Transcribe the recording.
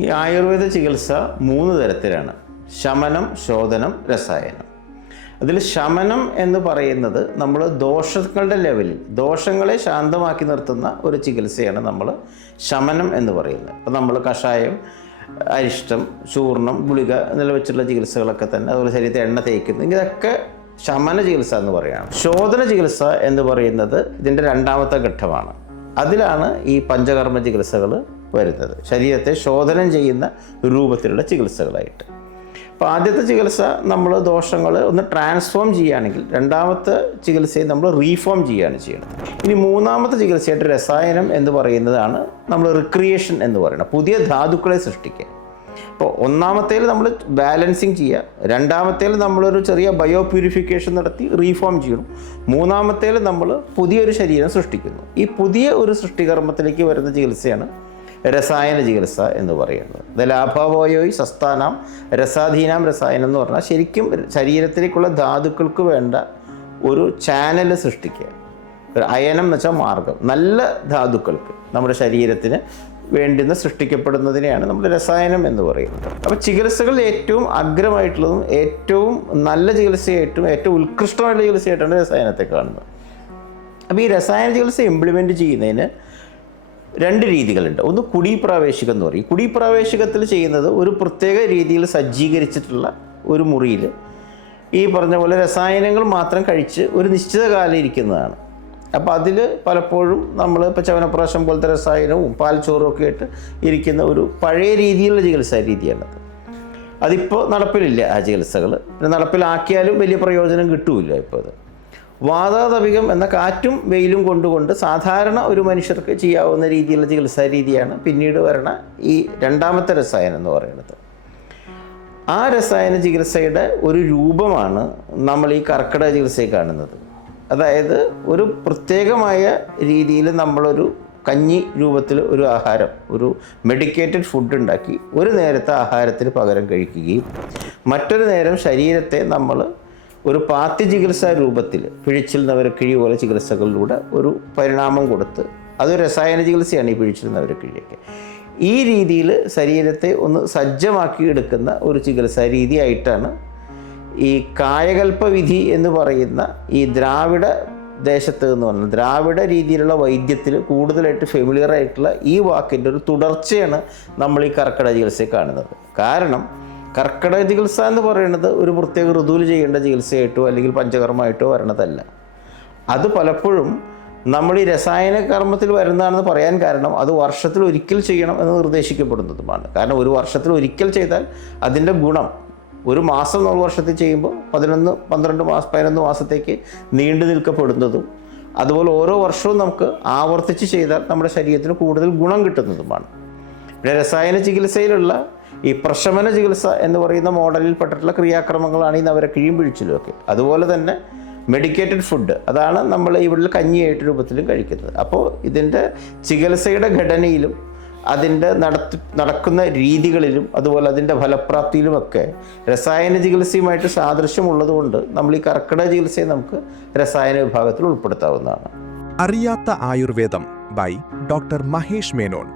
ഈ ആയുർവേദ ചികിത്സ 3 തരത്തിലാണ്: ശമനം, ശോധനം, രസായനം. അതിൽ ശമനം എന്ന് പറയുന്നത് നമ്മൾ ദോഷങ്ങളുടെ ലെവലിൽ ദോഷങ്ങളെ ശാന്തമാക്കി നിർത്തുന്ന ഒരു ചികിത്സയാണ് നമ്മൾ ശമനം എന്ന് പറയുന്നത്. അപ്പോൾ നമ്മൾ കഷായം, അരിഷ്ടം, ചൂർണം, ഗുളിക എന്നിവ വെച്ചുള്ള ചികിത്സകളൊക്കെ തന്നെ, അതുപോലെ ശരീരത്തെ എണ്ണ തേക്കുന്നത്, ഇതൊക്കെ ശമന ചികിത്സ എന്ന് പറയുകയാണ്. ശോധന ചികിത്സ എന്ന് പറയുന്നത് ഇതിൻ്റെ 2ാമത്തെ ഘട്ടമാണ്. അതിലാണ് ഈ പഞ്ചകർമ്മ ചികിത്സകൾ വരുന്നത്, ശരീരത്തെ ശോധനം ചെയ്യുന്ന രൂപത്തിലുള്ള ചികിത്സകളായിട്ട്. അപ്പോൾ ആദ്യത്തെ ചികിത്സ നമ്മൾ ദോഷങ്ങൾ ഒന്ന് ട്രാൻസ്ഫോം ചെയ്യുകയാണെങ്കിൽ, 2ാമത്തെ ചികിത്സയെ നമ്മൾ റീഫോം ചെയ്യുകയാണ് ചെയ്യുന്നത്. ഇനി 3ാമത്തെ ചികിത്സയായിട്ട് രസായനം എന്ന് പറയുന്നതാണ് നമ്മൾ റിക്രിയേഷൻ എന്ന് പറയുന്നത്, പുതിയ ധാതുക്കളെ സൃഷ്ടിക്കുക. അപ്പോൾ 1ാമത്തേൽ നമ്മൾ ബാലൻസിങ് ചെയ്യുക, 2ാമത്തേൽ നമ്മളൊരു ചെറിയ ബയോ പ്യൂരിഫിക്കേഷൻ നടത്തി റീഫോം ചെയ്യണം, 3ാമത്തേൽ നമ്മൾ പുതിയൊരു ശരീരം സൃഷ്ടിക്കുന്നു. ഈ പുതിയ ഒരു സൃഷ്ടികർമ്മത്തിലേക്ക് വരുന്ന ചികിത്സയാണ് രസായന ചികിത്സ എന്ന് പറയുന്നത്. ഇത് ലാഭാവോയോയി സസ്ഥാനാം രസാധീനാം രസായനം എന്ന് പറഞ്ഞാൽ ശരിക്കും ശരീരത്തിലേക്കുള്ള ധാതുക്കൾക്ക് വേണ്ട ഒരു ചാനൽ സൃഷ്ടിക്കുക. ഒരു അയനം എന്ന് വെച്ചാൽ മാർഗം, നല്ല ധാതുക്കൾക്ക് നമ്മുടെ ശരീരത്തിന് വേണ്ടുന്ന സൃഷ്ടിക്കപ്പെടുന്നതിനെയാണ് നമ്മൾ രസായനം എന്ന് പറയുന്നത്. അപ്പോൾ ചികിത്സകൾ ഏറ്റവും അഗ്രമായിട്ടുള്ളതും ഏറ്റവും നല്ല ചികിത്സയായിട്ടും ഏറ്റവും ഉത്കൃഷ്ടമായിട്ടുള്ള ചികിത്സയായിട്ടാണ് രസായനത്തെ കാണുന്നത്. അപ്പോൾ ഈ രസായന ചികിത്സ ഇംപ്ലിമെൻറ്റ് ചെയ്യുന്നതിന് 2 രീതികളുണ്ട്. ഒന്ന് കുടീപ്രാവേശികം എന്ന് പറയും. കുടീപ്രാവേശികത്തിൽ ചെയ്യുന്നത് ഒരു പ്രത്യേക രീതിയിൽ സജ്ജീകരിച്ചിട്ടുള്ള ഒരു മുറിയിൽ ഈ പറഞ്ഞ പോലെ രസായനങ്ങൾ മാത്രം കഴിച്ച് ഒരു നിശ്ചിത കാലം ഇരിക്കുന്നതാണ്. അപ്പോൾ അതിൽ പലപ്പോഴും നമ്മൾ ഇപ്പോൾ ചവനപ്രാശം പോലത്തെ രസായനവും പാൽച്ചോറും ഒക്കെ ആയിട്ട് ഇരിക്കുന്ന ഒരു പഴയ രീതിയിലുള്ള ചികിത്സാ രീതിയാണത്. അതിപ്പോൾ നടപ്പിലില്ല ആ ചികിത്സകൾ. പിന്നെ നടപ്പിലാക്കിയാലും വലിയ പ്രയോജനം കിട്ടുമില്ല. ഇപ്പോൾ അത് വാതാതപികം എന്ന കാറ്റും വെയിലും കൊണ്ടുകൊണ്ട് സാധാരണ ഒരു മനുഷ്യർക്ക് ചെയ്യാവുന്ന രീതിയിലുള്ള ചികിത്സാ രീതിയാണ് പിന്നീട് വരണ ഈ 2ാമത്തെ രസായനം എന്ന് പറയുന്നത്. ആ രസായന ചികിത്സയുടെ ഒരു രൂപമാണ് നമ്മൾ ഈ കർക്കിടക ചികിത്സയിൽ കാണുന്നത്. അതായത് ഒരു പ്രത്യേകമായ രീതിയിൽ നമ്മളൊരു കഞ്ഞി രൂപത്തിൽ ഒരു ആഹാരം, ഒരു മെഡിക്കേറ്റഡ് ഫുഡ് ഉണ്ടാക്കി ഒരു നേരത്തെ ആഹാരത്തിന് പകരം കഴിക്കുകയും മറ്റൊരു നേരം ശരീരത്തെ നമ്മൾ ഒരു പാത്തി ചികിത്സാ രൂപത്തിൽ പിഴിച്ചിൽ നവരക്കിഴി പോലെ ചികിത്സകളിലൂടെ ഒരു പരിണാമം കൊടുത്ത്, അതൊരു രസായന ചികിത്സയാണ് ഈ പിഴിച്ചിൽ നവരക്കിഴിയൊക്കെ. ഈ രീതിയിൽ ശരീരത്തെ ഒന്ന് സജ്ജമാക്കി എടുക്കുന്ന ഒരു ചികിത്സാ രീതിയായിട്ടാണ് ഈ കായകൽപ്പ വിധി എന്ന് പറയുന്ന ഈ ദ്രാവിഡ ദേശത്ത് എന്ന് പറഞ്ഞാൽ ദ്രാവിഡ രീതിയിലുള്ള വൈദ്യത്തിൽ കൂടുതലായിട്ട് ഫെമിലിയർ ആയിട്ടുള്ള ഈ വാക്കിൻ്റെ ഒരു തുടർച്ചയാണ് നമ്മൾ ഈ കർക്കിടക ചികിത്സയിൽ കാണുന്നത്. കാരണം കർക്കിടക ചികിത്സ എന്ന് പറയുന്നത് ഒരു പ്രത്യേക ഋതുവിൽ ചെയ്യേണ്ട ചികിത്സയായിട്ടോ അല്ലെങ്കിൽ പഞ്ചകർമ്മമായിട്ടോ വരണതല്ല. അത് പലപ്പോഴും നമ്മൾ ഈ രസായന കർമ്മത്തിൽ വരുന്നതാണെന്ന് പറയാൻ കാരണം അത് വർഷത്തിൽ ഒരിക്കൽ ചെയ്യണം എന്ന് നിർദ്ദേശിക്കപ്പെടുന്നതുമാണ്. കാരണം ഒരു വർഷത്തിൽ ഒരിക്കൽ ചെയ്താൽ അതിൻ്റെ ഗുണം ഒരു മാസം നമ്മൾ വർഷത്തിൽ ചെയ്യുമ്പോൾ 11 മാസത്തേക്ക് നീണ്ടു നിൽക്കപ്പെടുന്നതും, അതുപോലെ ഓരോ വർഷവും നമുക്ക് ആവർത്തിച്ച് ചെയ്താൽ നമ്മുടെ ശരീരത്തിന് കൂടുതൽ ഗുണം കിട്ടുന്നതുമാണ്. പിന്നെ രസായന ചികിത്സയിലുള്ള ഈ പ്രശമന ചികിത്സ എന്ന് പറയുന്ന മോഡലിൽ പെട്ടിട്ടുള്ള ക്രിയാക്രമങ്ങളാണ് ഈ നവരക്കിഴിയും പിഴിച്ചിലും ഒക്കെ. അതുപോലെ തന്നെ മെഡിക്കേറ്റഡ് ഫുഡ്, അതാണ് നമ്മൾ ഇവിടെ കഞ്ഞിയായിട്ട് രൂപത്തിലും കഴിക്കുന്നത്. അപ്പോൾ ഇതിൻ്റെ ചികിത്സയുടെ ഘടനയിലും അതിൻ്റെ നടക്കുന്ന രീതികളിലും അതുപോലെ അതിൻ്റെ ഫലപ്രാപ്തിയിലുമൊക്കെ രസായന ചികിത്സയുമായിട്ട് സാദൃശ്യമുള്ളത് കൊണ്ട് നമ്മൾ ഈ കർക്കിടക ചികിത്സയെ നമുക്ക് രസായന വിഭാഗത്തിൽ ഉൾപ്പെടുത്താവുന്നതാണ്. അറിയാത്ത ആയുർവേദം ബൈ ഡോക്ടർ മഹേഷ് മേനോൻ.